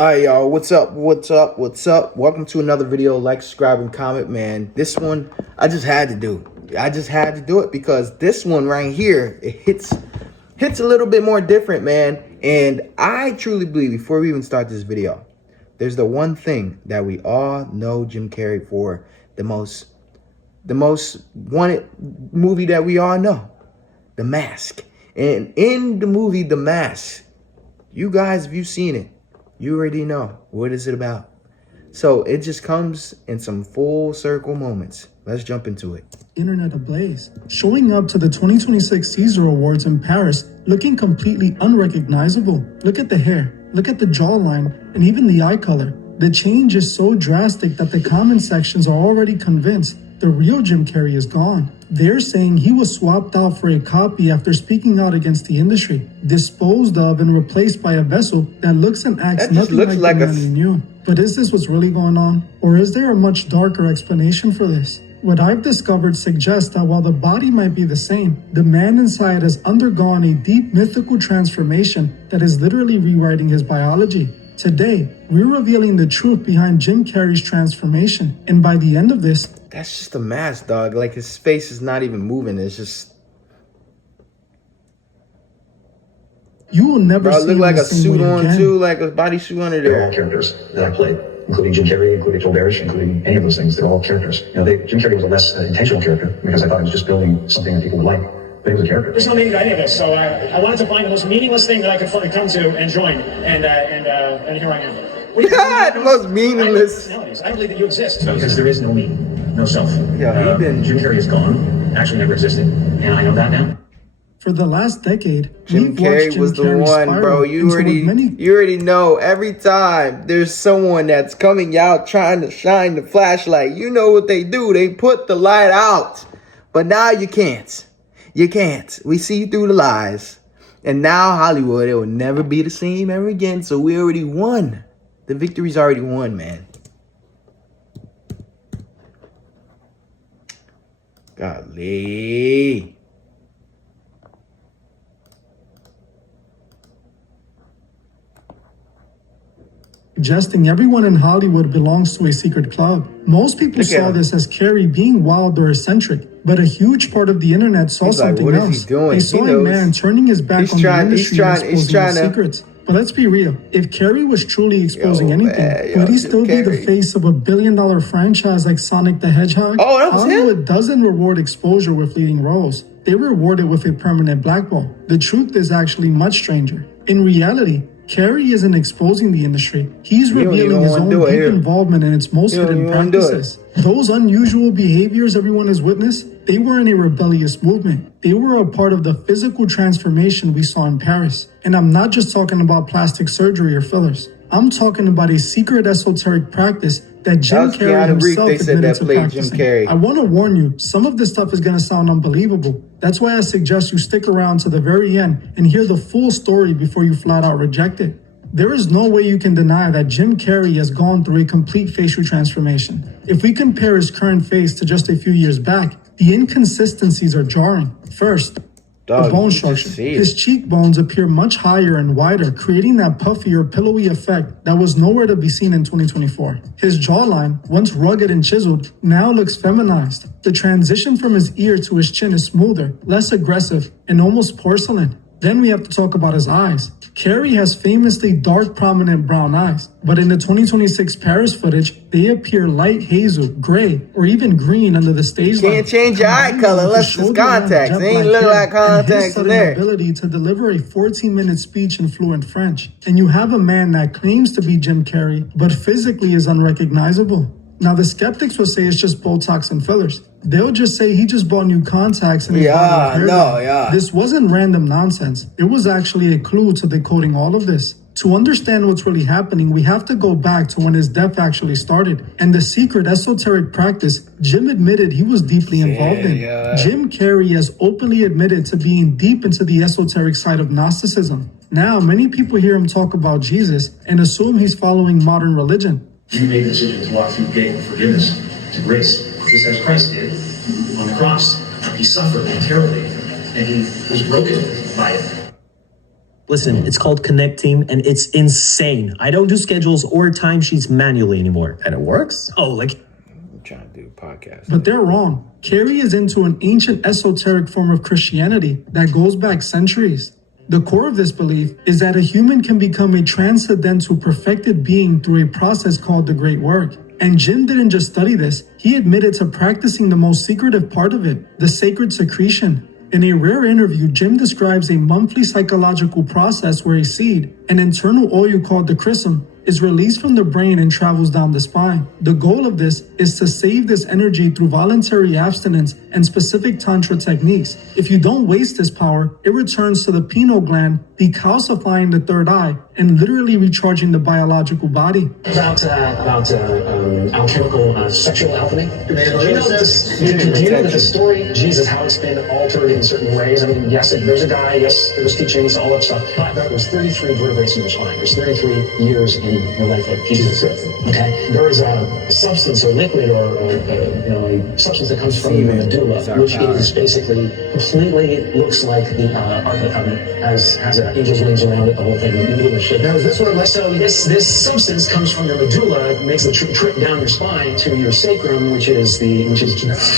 Alright, y'all, what's up? Welcome to another video. Like, subscribe, and comment, man. This one I just had to do. It because this one right here, it hits a little bit more different, man. And I truly believe, before we even start this video, there's the one thing that we all know Jim Carrey for, the most wanted movie that we all know, The Mask. And in the movie The Mask, you guys, if you've seen it, you already know what is it about. So it just comes in some full circle moments. Let's jump into it. Internet ablaze, showing up to the 2026 Caesar Awards in Paris looking completely unrecognizable. Look at the hair, look at the jawline, and even the eye color. The change is so drastic that the comment sections are already convinced the real Jim Carrey is gone. They're saying he was swapped out for a copy after speaking out against the industry, disposed of and replaced by a vessel that looks and acts nothing like the man he knew. But is this what's really going on? Or is there a much darker explanation for this? What I've discovered suggests that while the body might be the same, the man inside has undergone a deep mythical transformation that is literally rewriting his biology. Today, we're revealing the truth behind Jim Carrey's transformation. And by the end of this, that's just a mask, dog. Like, his face is not even moving. It's just... You will never see look like a suit on again. too, like a bodysuit under there. They're all characters that I played, including Jim Carrey, including Joel Barish, including any of those things. They're all characters. You know, Jim Carrey was a less intentional character because I thought he was just building something that people would like. But he was a character. There's no meaning to any of this, so I wanted to find the most meaningless thing that I could come to and join, and here I am. The most meaningless. I don't believe that you exist. Because there is no me, no self. Yeah, Jim Carrey is gone, actually never existed, and I know that now. For the last decade, Jim Carrey was the one, bro. You already know. Every time there's someone that's coming out trying to shine the flashlight, you know what they do. They put the light out. But now you can't. You can't. We see through the lies. And now Hollywood, it will never be the same ever again. So we already won. The victory's already won, man. Golly. Suggesting everyone in Hollywood belongs to a secret club. Most people saw this as Carrey being wild or eccentric, but a huge part of the internet saw something else. They saw a man turning his back on the industry and exposing secrets. But let's be real, if Carrey was truly exposing anything, would he still be the face of a billion-dollar franchise like Sonic the Hedgehog? Oh, that was Hollywood him? doesn't reward exposure with leading roles. They reward it with a permanent blackball. The truth is actually much stranger. In reality, Carrey isn't exposing the industry. He's revealing his own deep involvement in its most hidden practices. Those unusual behaviors everyone has witnessed, they weren't a rebellious movement. They were a part of the physical transformation we saw in Paris. And I'm not just talking about plastic surgery or fillers. I'm talking about a secret esoteric practice that Jim Carrey himself admitted to practicing. I want to warn you, some of this stuff is going to sound unbelievable. That's why I suggest you stick around to the very end and hear the full story before you flat out reject it. There is no way you can deny that Jim Carrey has gone through a complete facial transformation. If we compare his current face to just a few years back, the inconsistencies are jarring. First, the bone structure. His cheekbones appear much higher and wider, creating that puffy or pillowy effect that was nowhere to be seen in 2024. His jawline, once rugged and chiseled, now looks feminized. The transition from his ear to his chin is smoother, less aggressive, and almost porcelain. Then we have to talk about his eyes. Carrey has famously dark, prominent brown eyes, but in the 2026 Paris footage, they appear light hazel, gray, or even green under the stage light. Can't change your eye color unless it's contacts. They ain't look like contacts in there. Ability to deliver a 14-minute speech in fluent French, and you have a man that claims to be Jim Carrey, but physically is unrecognizable. Now, the skeptics will say it's just Botox and fillers. They'll just say he just bought new contacts and This wasn't random nonsense. It was actually a clue to decoding all of this. To understand what's really happening, we have to go back to when his death actually started. And the secret esoteric practice Jim admitted he was deeply involved in. Jim Carrey has openly admitted to being deep into the esoteric side of Gnosticism. Now, many people hear him talk about Jesus and assume he's following modern religion. You made the decision to walk through the gate of forgiveness, to grace, just as Christ did on the cross. He suffered terribly, and he was broken by it. Listen, it's called Connecting, and it's insane. I don't do schedules or timesheets manually anymore. And it works? Oh, like... I'm trying to do a podcast. But they're wrong. Carrey is into an ancient esoteric form of Christianity that goes back centuries. The core of this belief is that a human can become a transcendental perfected being through a process called the Great Work. And Jim didn't just study this, he admitted to practicing the most secretive part of it, the sacred secretion. In a rare interview, Jim describes a monthly psychological process where a seed, an internal oil called the chrism, is released from the brain and travels down the spine. The goal of this is to save this energy through voluntary abstinence and specific tantra techniques. If you don't waste this power, it returns to the pineal gland, decalcifying the third eye and literally recharging the biological body. About alchemical sexual alchemy. Do you know that the story, Jesus, how it's been altered in certain ways? I mean, yes, there's a guy, yes, there was teachings, all that stuff, but there was 33 vertebrae in your spine. There's 33 years in the life of Jesus. Okay, there is a substance or liquid or a substance that comes from the medulla, which is basically completely looks like the Ark of the Covenant, has angels' wings around it, the whole thing. Now, is this one less so? This substance comes from your medulla, makes the trip down your spine to your sacrum, which is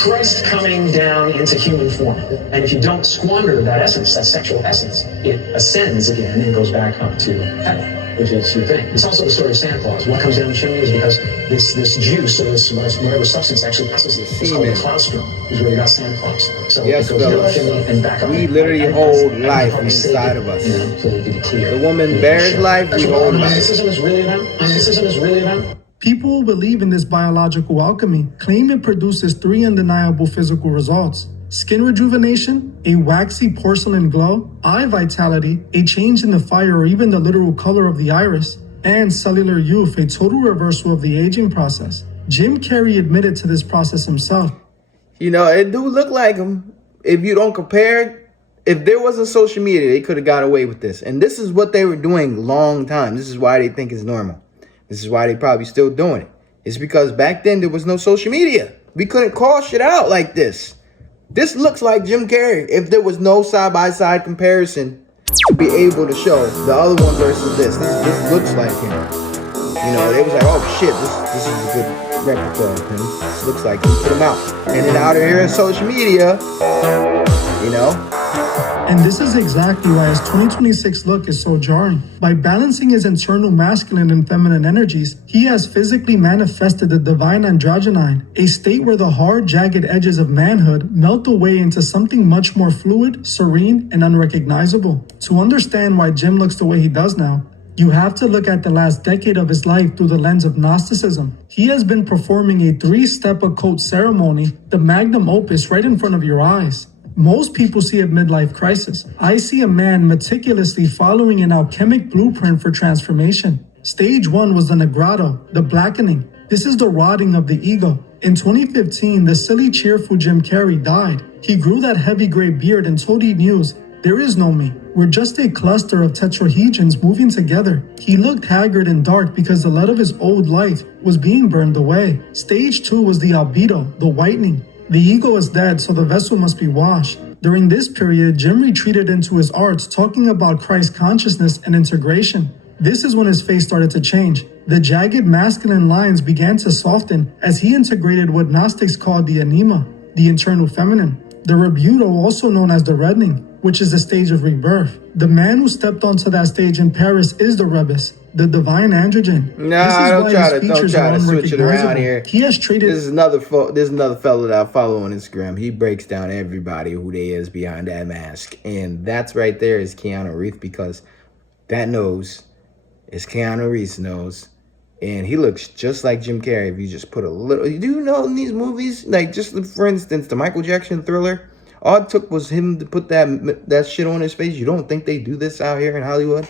Christ coming down into human form. And if you don't squander that essence, that sexual essence, it ascends again and goes back up to heaven, which is your thing. It's also the story of Santa Claus. What comes down the chimney is because this juice, or this whatever substance actually passes it. It's called the claustrum, is where you got Santa Claus. So yes, it goes down the chimney and back up. We literally hold life inside of us. So that it can be clear. The woman bears life, we hold life. Mysticism is really about. People who believe in this biological alchemy claim it produces 3 undeniable physical results: skin rejuvenation, a waxy porcelain glow, eye vitality, a change in the fire or even the literal color of the iris, and cellular youth, a total reversal of the aging process. Jim Carrey admitted to this process himself. You know, it do look like him. If you don't compare, if there wasn't social media, they could have got away with this. And this is what they were doing long time. This is why they think it's normal. This is why they probably still doing it. It's because back then there was no social media. We couldn't call shit out like this. This looks like Jim Carrey if there was no side-by-side comparison to be able to show the other one versus this. This looks like him. You know, they was like, oh shit, this is a good replica of him. This looks like him. Put him out. And then out here in social media, you know. And this is exactly why his 2026 look is so jarring. By balancing his internal masculine and feminine energies, he has physically manifested the divine androgyne, a state where the hard, jagged edges of manhood melt away into something much more fluid, serene, and unrecognizable. To understand why Jim looks the way he does now, you have to look at the last decade of his life through the lens of Gnosticism. He has been performing a 3-step occult ceremony, the magnum opus, right in front of your eyes. Most people see a midlife crisis. I see a man meticulously following an alchemic blueprint for transformation. Stage 1 was the negrado, the blackening. This is the rotting of the ego. In 2015, the silly, cheerful Jim Carrey died. He grew that heavy gray beard and told E! News, "There is no me. We're just a cluster of tetrahedrons moving together." He looked haggard and dark because the lead of his old life was being burned away. Stage 2 was the albedo, the whitening. The ego is dead, so the vessel must be washed. During this period, Jim retreated into his arts, talking about Christ consciousness and integration. This is when his face started to change. The jagged masculine lines began to soften as he integrated what Gnostics called the anima, the internal feminine. The rebuto, also known as the reddening, which is the stage of rebirth. The man who stepped onto that stage in Paris is the rebus, the divine androgen. Nah, don't try to switch it around here. He has treated. This is another fellow that I follow on Instagram. He breaks down everybody who they is behind that mask, and that's right there is Keanu Reeves, because that nose is Keanu Reeves' nose, and he looks just like Jim Carrey. If you just put a little, do you know in these movies, like just for instance, the Michael Jackson Thriller. All it took was him to put that shit on his face. You don't think they do this out here in Hollywood?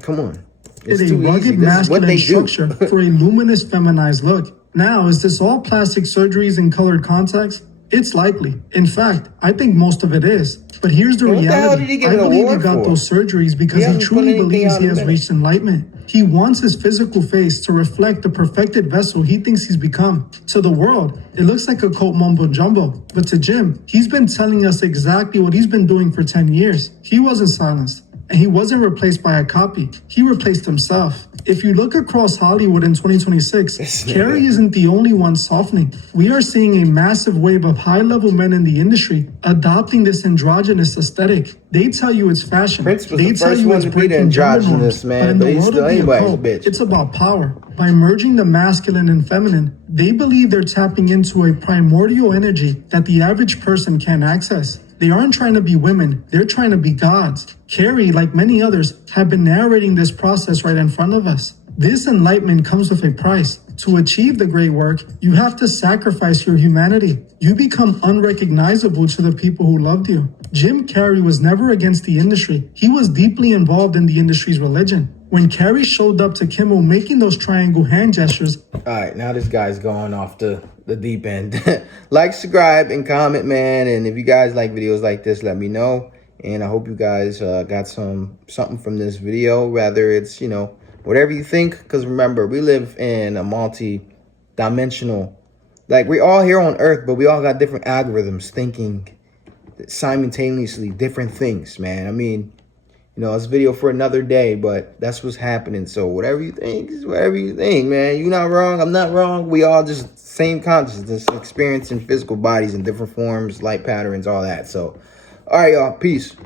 Come on. It's a rugged masculine structure for a luminous feminized look. Now, is this all plastic surgeries and colored contacts? It's likely. In fact, I think most of it is. But here's the reality. I believe he got those surgeries because he truly believes he has reached enlightenment. He wants his physical face to reflect the perfected vessel he thinks he's become. To the world, it looks like a cult mumbo jumbo. But to Jim, he's been telling us exactly what he's been doing for 10 years. He wasn't silenced. And he wasn't replaced by a copy. He replaced himself. If you look across Hollywood in 2026, Carrey isn't the only one softening. We are seeing a massive wave of high-level men in the industry adopting this androgynous aesthetic. They tell you it's fashion. Prince was They the tell first you one it's to be the breaking gender norms. androgynous, man, But in but the he's world still of the anybody's occult, bitch. it's about power. By merging the masculine and feminine, they believe they're tapping into a primordial energy that the average person can't access. They aren't trying to be women, they're trying to be gods. Carrey, like many others, have been narrating this process right in front of us. This enlightenment comes with a price. To achieve the great work, you have to sacrifice your humanity. You become unrecognizable to the people who loved you. Jim Carrey was never against the industry. He was deeply involved in the industry's religion. When Carrey showed up to Kimmel making those triangle hand gestures. All right, now this guy's going off the deep end. Like, subscribe, and comment, man. And if you guys like videos like this, let me know. And I hope you guys got something from this video, whether it's, you know, whatever you think. Because remember, we live in a multi-dimensional, like, we're all here on Earth, but we all got different algorithms thinking simultaneously different things, man. I mean, you know, it's a video for another day, but that's what's happening. So whatever you think is whatever you think, man. You're not wrong. I'm not wrong. We all just same consciousness, experiencing physical bodies in different forms, light patterns, all that. So, all right, y'all. Peace.